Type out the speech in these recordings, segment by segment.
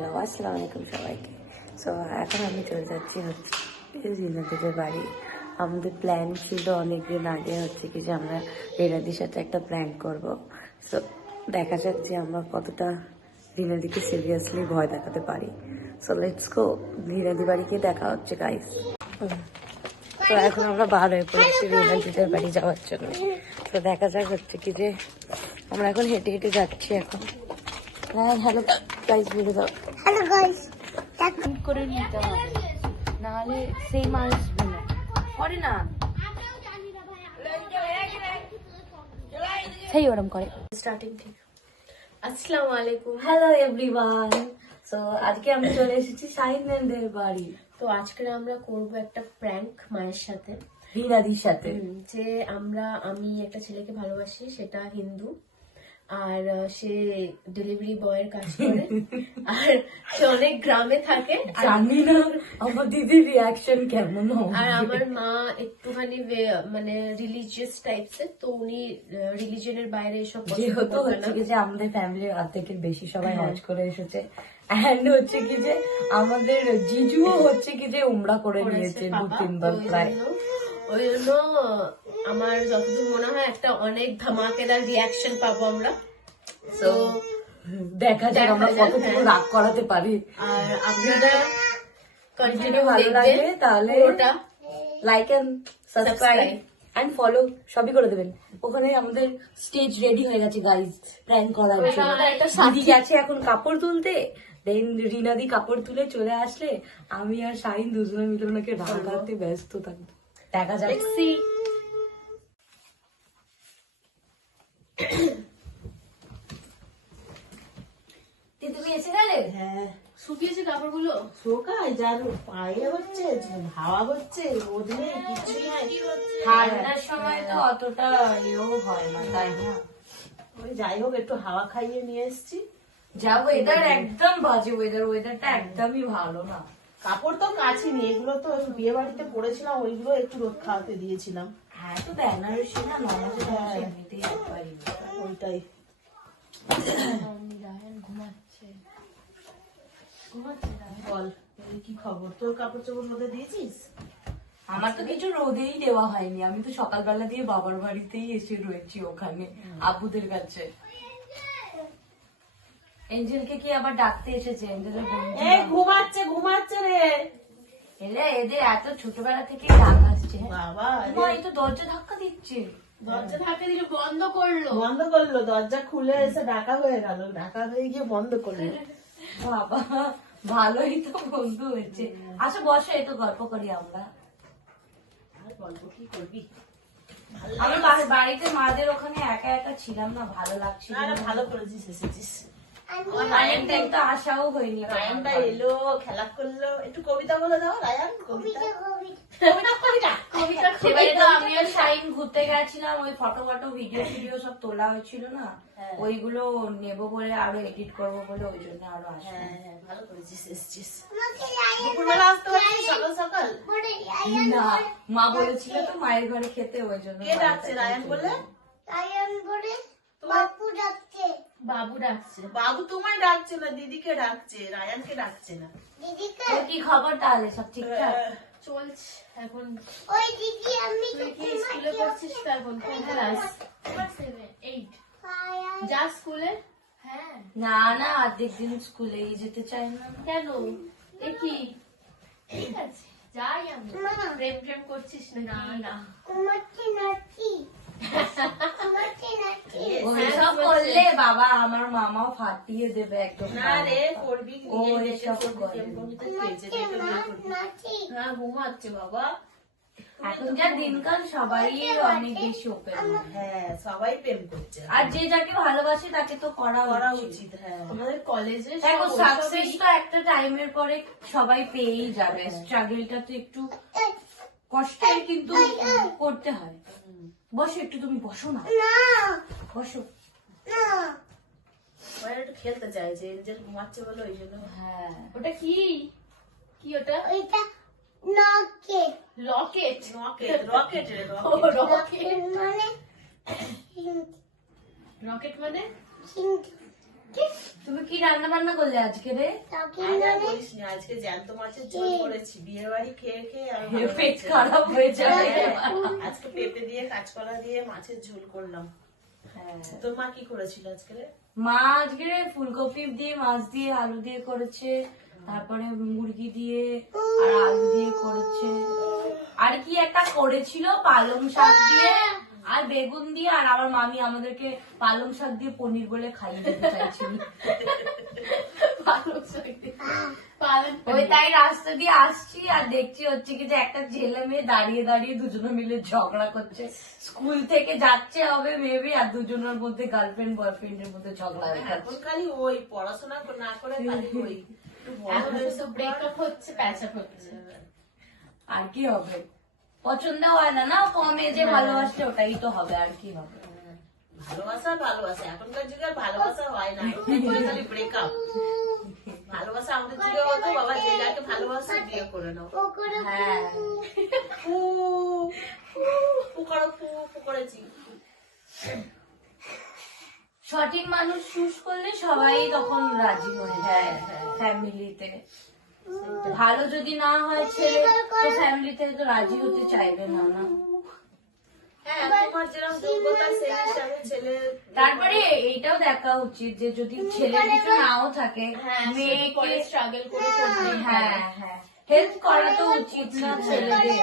Hello আসসালামু আলাইকুম সবাইকে। সো এখন আমি চলে যাচ্ছি হচ্ছে রিনাদিদের বাড়ি। আমাদের প্ল্যান ছিল অনেক দিন আগে হচ্ছে কি যে আমরা রিনাদির সাথে একটা প্ল্যান করব। সো দেখা যাক যে আমরা কতটা রিনাদিকে সিরিয়াসলি ভয় দেখাতে পারি। সো লেটস গো রিনাদি বাড়িকে দেখা হচ্ছে গাইস তো এখন আমরা বার হয়ে পড়েছি রিনাদিদের বাড়ি যাওয়ার জন্য। তো দেখা যাক হচ্ছে কি যে আমরা এখন হেঁটে হেঁটে যাচ্ছি এখন। হ্যাঁ হ্যালো গাইস বলে দাও। হ্যালো গাইস করে নিতে হবে। নাহলে সেম আসবে না। করে না। সেই ওরম করে। স্টার্টিং থেকে। আসসালামু আলাইকুম। হ্যালো এভরিওয়ান সো আজকে আমি চলে এসেছি সাইনদের বাড়ি। তো আজকে আমরা করব একটা প্র্যাঙ্ক মায়ের সাথে। রিনাদির সাথে। যে আমরা আমি একটা ছেলেকে ভালোবাসি সেটা হিন্দু। আর সে ডেলিভারি বয়ের কাজ করে। আর সে অনেক গ্রামে থাকে। জানি না আমার দিদির রিয়াকশন কেমন আর আমার মা একটুখানি মানে রিলিজিয়াস টাইপসের তো উনি রিলিজনের বাইরে এসব যেহেতু হচ্ছে যে আমাদের ফ্যামিলির অর্ধেকের বেশি সবাই হ্যাঁ। হজ করে এসেছে। এন্ড হচ্ছে কি যে আমাদের জিজুও হচ্ছে কি যে উমরা করে নিয়েছে দু তিনবার প্রায়। ওই জন্য আমার যতদূর মনে হয় একটা অনেক ধামাকেদার রিয়াকশন পাবো আমরা। তো দেখা যাক আমরা কতটুকু হ্যাঁ। রাগ করাতে পারি। আর আপনারা কন্টিনিউ ভালো লাগে তাহলে পুরোটা। Like and subscribe. And follow সবই করে দেবেন। ওখানে আমাদের স্টেজ রেডি হয়ে গেছে গাইজ প্র্যাঙ্ক করার জন্য। দিদি গেছে এখন কাপড় তুলতে। দেন রিনাদি কাপড় তুলে চলে আসলে আমি আর শাহিন দুজনে মিলে ওনাকে রাগাতে ব্যস্ত থাকব। দেখা যাক দেখছি তুমি গেলে? হ্যাঁ। শুকিয়েছে কাপড়গুলো? শোকায় যার পায়ে হচ্ছে হাওয়া হচ্ছে রোদ নেই কিছুই নাই। ঠান্ডার সময় তো অতটা ইয়েও হয় না তাই না? ওই যাই হোক একটু হাওয়া খাইয়ে নিয়ে এসেছি। যা ওয়েদার একদম বাজে ওয়েদার ওয়েদারটা একদমই ভালো না। কাপড় তো কাছিনি এগুলো তো বিয়ে বাড়িতে পড়েছিলাম ওইগুলো একটু রোদ খাওয়াতে দিয়েছিলাম। হ্যাঁ তো বেনারসি না নর্মালি এমনিতেই পারি। ওইটাই। ঘুমাচ্ছে। বল। কি খবর? তোর কাপড় চোপড় রোদে দিয়েছিস? আমার তো কিছু রোদেই দেওয়া হয়নি। আমি তো সকালবেলা দিয়ে বাবার বাড়িতেই এসে রয়েছি ওখানে আব্বুদের কাছে। এঞ্জেলকে কি আবার ডাকতে এসেছে? এঞ্জেলের বন্ধু এই ঘুমাচ্ছে ঘুমাচ্ছে রে। এলে এদের এত ছোটবেলা থেকে ডাক আসছে হ্যাঁ? বাবা মা, এই তো দরজা ধাক্কা দিচ্ছে। দরজা ধাক্কা দিলে বন্ধ করল। বন্ধ করল দরজা খুলে এসে ঢাকা হয়ে গেল। ঢাকা হয়ে গিয়ে বন্ধ করল। বাবা ভালোই তো বন্ধু হয়েছে। আচ্ছা বসো এই তো গল্প করি আমরা। আর গল্প কি করবি? আমি বাড়িতে মাদের ওখানে একা একা ছিলাম না ভালো লাগছিল। ভালো করেছিস এসেছিস। তো আসাও হয়নি রায়ানটা এলো খেলা করল। একটু কবিতা বলে দাও রায়ান কবিতা। সেবারে তো আমি আর শাইন ঘুরতে গেছিলাম ওই ফটো ফটো ভিডিও ভিডিও সব তোলা হয়েছিল না? হ্যাঁ। ওইগুলো নেব বলে আরও এডিট করব বলে ওই জন্য আরও আসলাম। হ্যাঁ হ্যাঁ ভালো করেছিস এসেছিস। দুপুরবেলা আসতে পারছিস সকাল সকাল? না মা বলেছিল তো মায়ের ঘরে খেতে ওই জন্য কে ডাকছে রায়ান বলে? রায়ান বলে বাপু যাচ্ছে বাবু ডাকছে। বাবু তোমায় ডাকছে না দিদিকে ডাকছে রায়ানকে ডাকছে না। দিদিকে? কি খবর তাহলে? সব ঠিকঠাক? চলছে এখন। ওই দিদি আমি কি স্কুলে পড়ছিস তো এখন কোন ক্লাস এইট যা স্কুলে হ্যাঁ। না না অর্ধেক দিন স্কুলেই যেতে চাই না। কেন? এ কি? ঠিক আছে যাই আমি। প্রেম প্রেম করছিস না না। নাচি ওইসব করলে বাবা আমার মামাও ফাটিয়ে দেবে একদম না রে করবি ও এসব দেখে করবি করে। প্রেম করবি তো পেয়েছে দেখে বিয়ে করবি নাচি হ্যাঁ ঘুমাচ্ছে বাবা। এখনকার দিনকাল সবাই অনেক বেশি ওপেন হ্যাঁ সবাই প্রেম করছে। আর যে যাকে ভালোবাসে তাকে তো করা করা উচিত। উচিত হ্যাঁ। আমাদের কলেজে দেখো সাকসেস তো একটা টাইমের পরে সবাই পেয়েই যাবে। স্ট্রাগলটা তো একটু কষ্টের কিন্তু করতে হয়। বসো একটু তুমি বসো না। না। বসো। একটু খেলতে চাইছে এঞ্জেল ঘুমাচ্ছে বলে ওই জন্য। হ্যাঁ। ওটা কি? কি ওটা? ওইটা নকেট লকেট রকেট রকেট রে রকেট। রকেট। মানে রকেট মানে? হিন্দি তুমি কি রান্না বান্না করলে আজকে রে? নকি আর আর নকি বলিস না, আজকে জ্যান্ত মাছের ঝোল করেছি বিয়ে বাড়ি খেয়ে খেয়ে আর পেট খারাপ হয়ে যাবে। আজকে পেঁপে দিয়ে কাঁচকলা দিয়ে মাছের ঝোল করলাম। হ্যাঁ। তোর মা কি করেছিল আজকে রে? মা আজকে ফুলকপি দিয়ে মাছ দিয়ে আলু দিয়ে করেছে তারপরে মুরগি দিয়ে আর আলু দিয়ে করেছে। আর কি একটা করেছিল? পালং শাক দিয়ে? আর বেগুন দিয়ে আর আমার মামি আমাদেরকে পালং শাক দিয়ে পনির বলে খাইয়ে দিতে চাইছিল। পালং শাক দিয়ে। ওই তাই রাস্তা দিয়ে আসছি আর দেখছি হচ্ছে কি যে একটা ছেলে মেয়ে দাঁড়িয়ে দাঁড়িয়ে দুজনে মিলে ঝগড়া করছে। স্কুল থেকে যাচ্ছে হবে মেবি আর দুজনের মধ্যে গার্লফ্রেন্ড বয়ফ্রেন্ডের মধ্যে ঝগড়া হয়ে এখন যাচ্ছে খালি ওই পড়াশোনা না করে খালি ওই এখন ব্রেকআপ হচ্ছে প্যাচআপ হচ্ছে। আর কি হবে? পছন্দ হয় না না কমে যে ভালোবাসছে ওটাই তো হবে আর কি হবে। ভালোবাসা ভালোবাসা এখনকার যুগে ভালোবাসা হয় না। খালি ব্রেকআপ ভালোবাসা আমাদের যুগে হতো বাবা যে যাকে ভালোবাসা বিয়ে করে নাও। হ্যাঁ। ফু, ফু, ফু করো, ফু, ফু করেছি। সঠিক মানুষ চুজ করলে সবাই তখন রাজি হয়ে যায় ফ্যামিলিতে ভালো যদি না হয় ছেলে ফ্যামিলিতে তো রাজি হতে চাইবে না না? হ্যাঁ তোমার যেরকম যোগ্যতা সেই হিসাবে ছেলে তারপরে এইটাও দেখা উচিত যে যদি ছেলে কিছু নাও থাকে হ্যাঁ মেয়েকে স্ট্রাগল করে হ্যাঁ হ্যাঁ। হেল্প করা তো উচিত না ছেলেদের।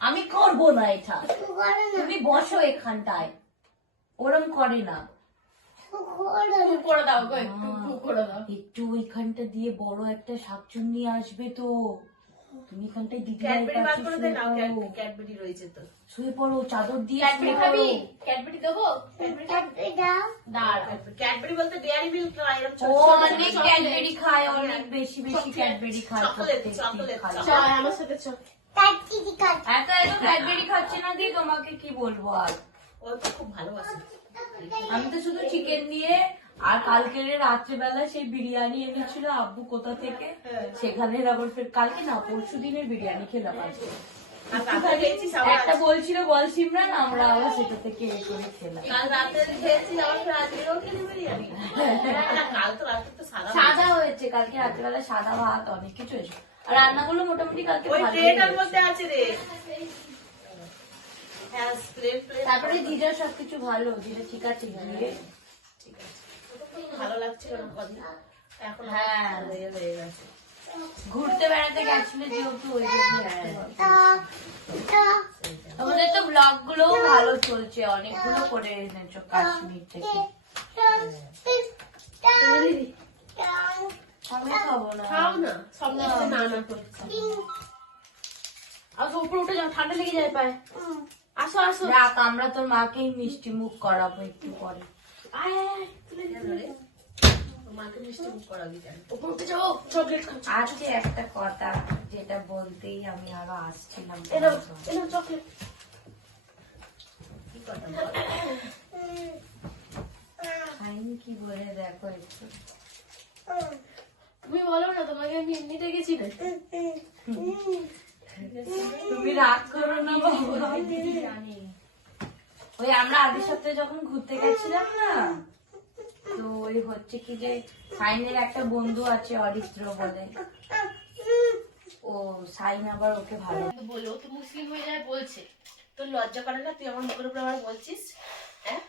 আমি করব না এটা। তুমি বসো এখানটায়। ওরম করে না। দাও। একটু ওইখানটা দিয়ে বড় একটা শাকচুন্নি আসবে তো। তুমি এখানটায় দিদি ক্যাডবেরি বার করে দে না ক্যাডবেরি রয়েছে তো। শুয়ে পড়ো চাদর দিয়ে ক্যাডবেরি খাবি? ক্যাডবেরি দেবো? ক্যাডবেরি দাও। দাঁড়া। ক্যাডবেরি বলতে ডেয়ারি মিল্ক না এরকম ছোট ছোট অনেক ক্যাডবেরি খায় অনেক বেশি বেশি ক্যাডবেরি খায় চকলেট, চকলেট, চল আমার সাথে চল। কাটছি দি এত এত ক্যাডবেরি খাচ্ছে না দি তোমাকে কি বলব আর? ও তো খুব ভালোবাসে। আমি তো শুধু চিকেন দিয়ে আর কালকের রাত্রেবেলা সেই বিরিয়ানি এনেছিল আব্বু কোথা থেকে? সেখানে আবার ফের কালকে না পরশু দিনের বিরিয়ানি খেলাম আজকে। একটা বলছিল বল সিমরান আমরা আবার সেটা থেকে এ করে খেলাম। কাল রাতে খেয়েছি আবার আজকেও খেলি বিরিয়ানি? কাল তো রাতে তো সাদা সাদা হয়েছে কালকে রাত্রেবেলা সাদা ভাত অনেক কিছু আর রান্নাগুলো মোটামুটি কালকে ওই ট্রেটার মধ্যে আছে রে। হ্যাঁ তারপরে জিজার সবকিছু ভালো জিজা ঠিক আছে? ঠিক আছে। ভালো লাগছিল না কদিন। এখন হ্যাঁ। হয়ে গেছে। ঘুরতে বেড়াতে গেছিল যেহেতু ওই জন্য। তা তা আমাদের তো ব্লগ গুলোও ভালো চলছে অনেকগুলো করে এনেছো কাশ্মীর থেকে। আমি খাব না। খাও না সব না। না করছে আসো উপরে উঠে যাও ঠান্ডা লেগে যায় পায়ে। আসো আসো। রাখ আমরা তোর মাকেই মিষ্টি মুখ করাবো একটু পরে। আছে একটা কথা যেটা বলতেই আমি আরও আসছিলাম কি বল? দেখো একটু। তুমি বলো না তোমাকে আমি এমনিতে গেছি না। তুমি রাগ করো না জানি। ওই আমরা আগের সপ্তাহে যখন ঘুরতে গেছিলাম না তো ওই হচ্ছে কি যে সাইনের একটা বন্ধু আছে অরিত্র বলে। ও সাইন আবার ওকে ভালো বলো তো মুসলিম হয়ে যায় বলছে। তোর লজ্জা করে না তুই আমার মুখের উপরে বলছিস? হ্যাঁ?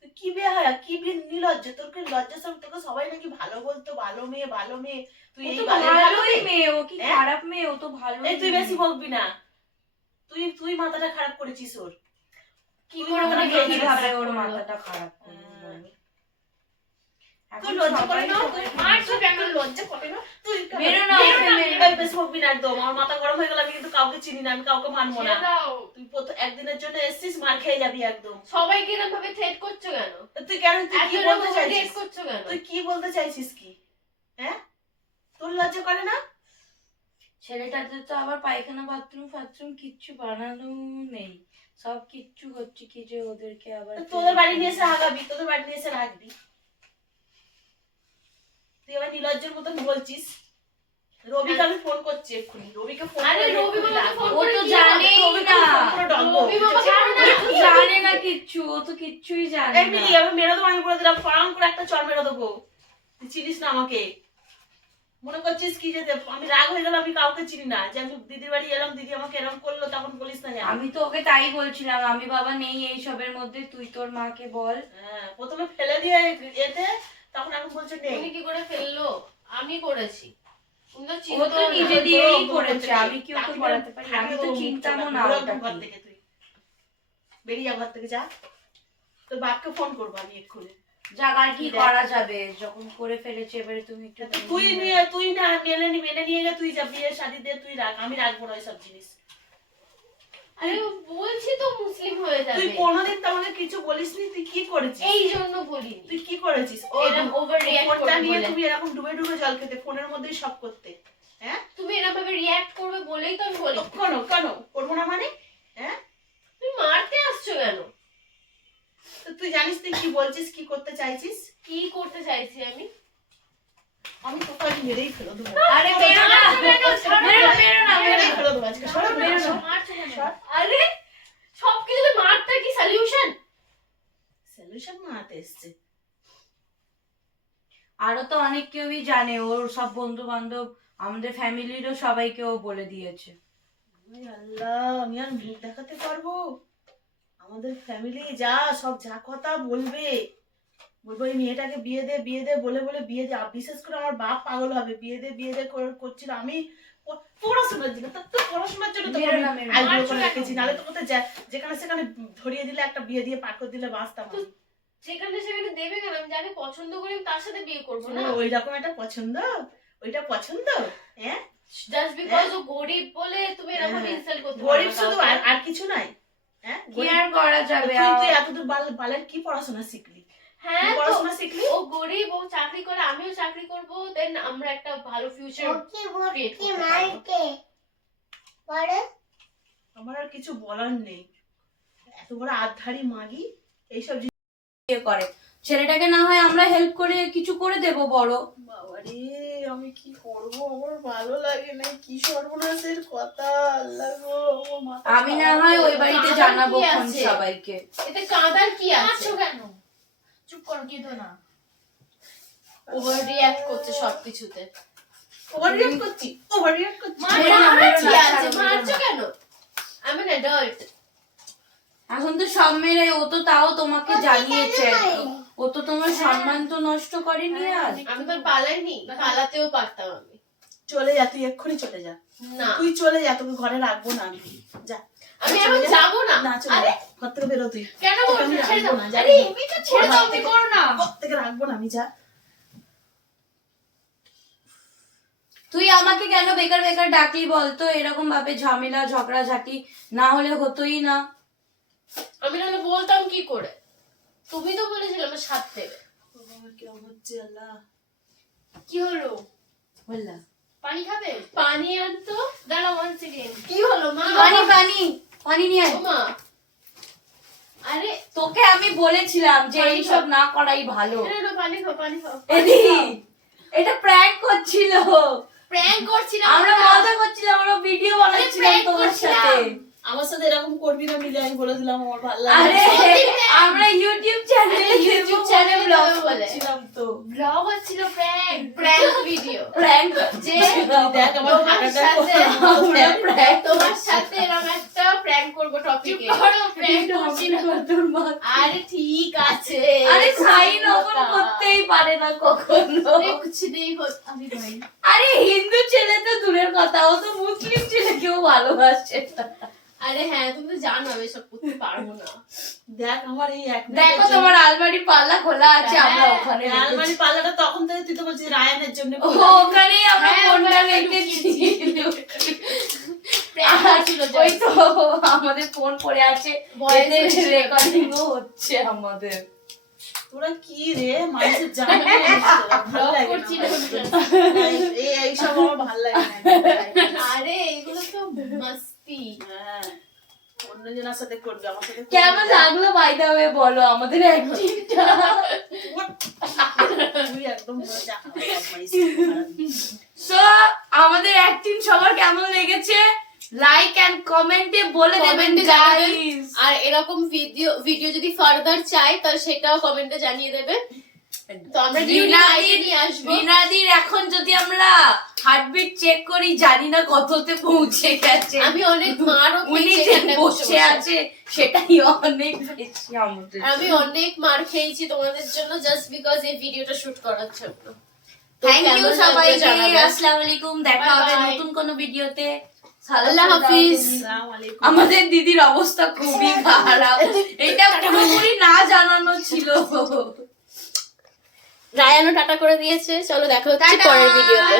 তুই কি বিয়ে হয় কি বিয়ে নির্লজ্জ? তোর কি লজ্জা সব তোকে সবাই নাকি ভালো বলতো ভালো মেয়ে ভালো মেয়ে। তুই এই ভালোই মেয়ে? মেয়ে ও কি হ্যাঁ? খারাপ মেয়ে ও তো ভালো তুই বেশি বকবি না। তুই তুই মাথাটা খারাপ করেছিস ওর। কি ওর করে কীভাবে ওর মাথাটা খারাপ লজ্জা করে না? কেন লজ্জা করে না? তুই বেরো না, বেরো ওকে না, মেরো। এই বেশি বকবি না একদম। আমার মাথা গরম হয়ে গেল আমি কিন্তু কাউকে চিনি না আমি কাউকে মানবো না। তুই একদিনের জন্য এসছিস মার খেয়ে যাবি একদম। সবাইকে এরকম ভাবে থ্রেট করছ কেন? তুই কেন তুই কি বলতে চাইছিস? করছ কেন? তুই কি বলতে চাইছিস কি? হ্যাঁ? তোর লজ্জা করে না? ছেলেটাদের তো আবার পায়খানা বাথরুম ফাথরুম কিচ্ছু বানানো নেই। সব কিচ্ছু হচ্ছে কি যে ওদেরকে আবার তোদের বাড়ি নিয়ে এসে হাগাবি তোদের বাড়ি নিয়ে এসে রাখবি। তুই আবার নির্লজ্জের মতন বলছিস। রবিকে আমি ফোন করছি এক্ষুনি। রবিকে ফোন আরে রবি বাবা ফোন ও তো কি না। ফোন করে ডাকবো। রবি বাবা জানে না। তো জানে না কিচ্ছু ও তো কিচ্ছুই জানে না। আমি মেরে দেবো আমি বলে দিলাম। ফার্ম করে একটা চর মেরে দেবো। তুই চিনিস না আমাকে। মনে করছিস কি যে আমি রাগ হয়ে গেলাম আমি কাউকে চিনি না। যে আমি দিদির বাড়ি এলাম দিদি আমাকে এরকম করল তখন বলিস না আমি তো ওকে তাই বলছিলাম আমি বাবা নেই এই সবের মধ্যে তুই তোর মাকে বল। হ্যাঁ প্রথমে ফেলে দিয়ে এতে তখন এখন বলছে নেই। উনি কি করে ফেলল? আমি করেছি। উনি তো ও তো নিজে দিয়েই করেছে আমি কি ওকে পড়াতে পারি? আমি তো চিন্তামও না ঘর থেকে তুই। বেরিয়ে ঘর থেকে যা। তোর বাপকে ফোন করব আমি এক্ষুনি। কি করা যাবে? যখন করে ফেলেছে এবারে তুমি একটু তুই নিয়ে তুই না মেনে নি মেনে নিয়ে তুই যা বিয়ে শাদি দিয়ে তুই রাখ আমি রাখব না সব জিনিস। আরে বলছি তো মুসলিম হয়ে যাবে। তুই কোনোদিন তো আমাকে কিছু বলিসনি তুই কি করেছিস? এই জন্য বলিনি। তুই কি করেছিস? এরকম নিয়ে তুমি এরকম ডুবে ডুবে জল খেতে ফোনের মধ্যেই সব করতে হ্যাঁ? তুমি এরকম ভাবে রিয়াক্ট করবে বলেই তো আমি বলি কেন কেন? করব না মানে? হ্যাঁ? তুমি মারতে আসছো কেন? তো তুই জানিস তুই কি বলছিস কি করতে চাইছিস? কি করতে চাইছি আমি? আমি তোকে মেরেই ফেলে দেবো আরে বেরো না বেরো না বেরো না মেরেই না দেবো আজকে সর বেরো না আরে সব কিছুতে মারটা কি সলিউশন সলিউশন মারাতে এসছে। আরও তো অনেক কেউই জানে ওর সব বন্ধু বান্ধব আমাদের ফ্যামিলিরও সবাইকে ও বলে দিয়েছে। আল্লাহ আমি আর মুখ দেখাতে পারব? আমাদের ফ্যামিলি যা সব যা কথা বলবে। বলব এই মেয়েটাকে বিয়ে দে বিয়ে দে বলে বলে বিয়ে দে। বিশেষ করে আমার বাপ পাগল হবে। বিয়ে দে বিয়ে দে করছিল। আমি পড়াশোনার জন্য তো তো পড়াশোনার জন্য তো। আইডিয়া করে রেখেছি। নাহলে তো কোথায় যেখানে সেখানে ধরিয়ে দিলে একটা বিয়ে দিয়ে পার করে দিলে বাঁচতাম যেখানে সেখানে দেবে কেন? আমি যাকে পছন্দ করি তার সাথে বিয়ে করব না? ওই রকম একটা পছন্দ? ওইটা পছন্দ? হ্যাঁ? জাস্ট বিকজ ও গরিব বলে তুমি এরকম হ্যাঁ। ইনসাল্ট করতে গরিব শুধু আর কিছু নাই। হ্যাঁ কি আর করা যাবে তুই তুই আর- এতদূর বালের কি পড়াশোনা শিখলি? হ্যাঁ পড়াশোনা শিখলি? ও গরিব ও চাকরি করে আমিও চাকরি করব দেন আমরা একটা ভালো ফিউচার ওকে বলতে create করতে পারব। মারতে পরে? আমার আর কিছু বলার নেই। এত বড় আধারি মাগি এইসব ইয়ে করে। ছেলেটাকে না হয় আমরা হেল্প করে কিছু করে দেব বড় বাবারে। আমি কি করব? আমার ভালো লাগে না কি সর্বনাশের কথা? আল্লাহ গো আমি না হয় ওই বাড়িতে জানাব সবাইকে। এতে কাঁদার কি আছে? কেন? চুপ করো কি তো না। ওভার রিঅ্যাক্ট করছে সবকিছুতে। ওভাররিয়েক্ট করছি করছি? মেরো না, মারার মেরো কি না, আছে ছাড়ো, মেরো মারছো। কেন আমি অ্যাডাল্ট এখন তো সব মেয়েরাই ও তো তাও তোমাকে জানিয়েছে? ও তো তোমার সম্মান তো নষ্ট করেনি আর আমি তো পালাইনি পালাতেও পারতাম আমি। চলে যা তুই এক্ষুনি চলে যা। না। তুই চলে যা তোকে ঘরে রাখব না আমি। যা। আমি এখন। যাব না। না চলে ঘর থেকে বেরো তুই। কেন তোকে আমি বলছো ছেড়ে রাখব দাও না। আরে এমনিতে ছেড়ে দাও তুমি করো না। ঘর থেকে রাখব না আমি যা। তুই আমাকে কেন বেকার বেকার ডাকলি বলতো? এরকম ভাবে ঝামেলা ঝগড়াঝাটি না হলে হতোই না। আমি নাহলে বলতাম কি করে? তুমি তো বলেছিলে আমার সাথ দেবে। কেমন হচ্ছে আল্লাহ। কি হলো? বললাম পানি খাবে? পানি আনতো দাঁড়াও ওয়ান সেকেন্ড কি হলো মা? পানি? পানি পানি নিয়ে আয়। মা। আরে তোকে আমি বলেছিলাম যে এইসব না করাই ভালো। পানি খাও পানি খাও। এদি এটা প্র্যাঙ্ক করছিল। প্র্যাঙ্ক করছিলাম আমরা মজা করছিলাম আমরা ভিডিও বানাচ্ছিলাম তোমার সাথে। আমার সাথে এরকম করবি না মিলে আমি বলে দিলাম আমার ভালো লাগে আমরা ইউটিউব চ্যানেলে ইউটিউব চ্যানেল ব্লগ করছিলাম তো। ব্লগ হচ্ছিল প্র্যাঙ্ক প্র্যাঙ্ক ভিডিও প্র্যাঙ্ক যে দেখ আমার প্র্যাঙ্ক তোমার সাথে এরকম একটা প্র্যাঙ্ক করব টপিকে প্র্যাঙ্ক তোর মা আরে ঠিক আছে। আরে সাইন ওপেন করতেই পারে না কখনো। কিছু আমি আরে হিন্দু ছেলে তো দূরের কথা ও তো মুসলিম ছেলে কেউ ভালোবাসছে না। আরে হ্যাঁ তুমি তো জানো আমি সব করতে পারব না। দেখ আমার এই এক দেখো তোমার আলমারির পাল্লা খোলা আছে আমরা হ্যাঁ, ওখানে আলমারি পাল্লাটা তখন থেকে তুই তো বলছিস রায়ানের জন্য ওখানেই আমরা হ্যাঁ, ফোনটা রেখেছি। ওই তো আমাদের ফোন পড়ে আছে। রেকর্ডিংও হচ্ছে আমাদের। তোরা কি রে? মানুষের জানা করছি। আমার। এই এইসব আমার ভালো লাগে না। আরে এগুলো তো মাস্তি। অন্যজনের সাথে করবে আমার সাথে কেমন লাগল বাই দা ওয়ে বলো আমাদের অ্যাক্টিংটা একদম। সো আমাদের অ্যাক্টিং সবার কেমন লেগেছে? লাইক এন্ড কমেন্টে বলে দেবেন। গাইস আর এরকম ভিডিও ভিডিও যদি ফার্দার চাই তাহলে সেটাও কমেন্টে জানিয়ে দেবে তো আমরা রিনাদির এখন যদি আমরা হার্টবিট চেক করি জানি না কততে পৌঁছে গেছে। আমি অনেক মারও খেয়েছি বসে। আছে সেটাই অনেক বেশি আমাদের আমি অনেক মার খেয়েছি তোমাদের জন্য জাস্ট বিকজ এই ভিডিওটা শুট করার জন্য। থ্যাংক ইউ সবাইকে আসসালামু আলাইকুম দেখা হবে নতুন কোনো ভিডিওতে আল্লাহ হাফিজ। আমাদের দিদির অবস্থা খুবই খারাপ। এটা পুরোপুরি না জানানো ছিল। রায়ানও টাটা করে দিয়েছে চলো দেখা হচ্ছে পরের ভিডিওতে.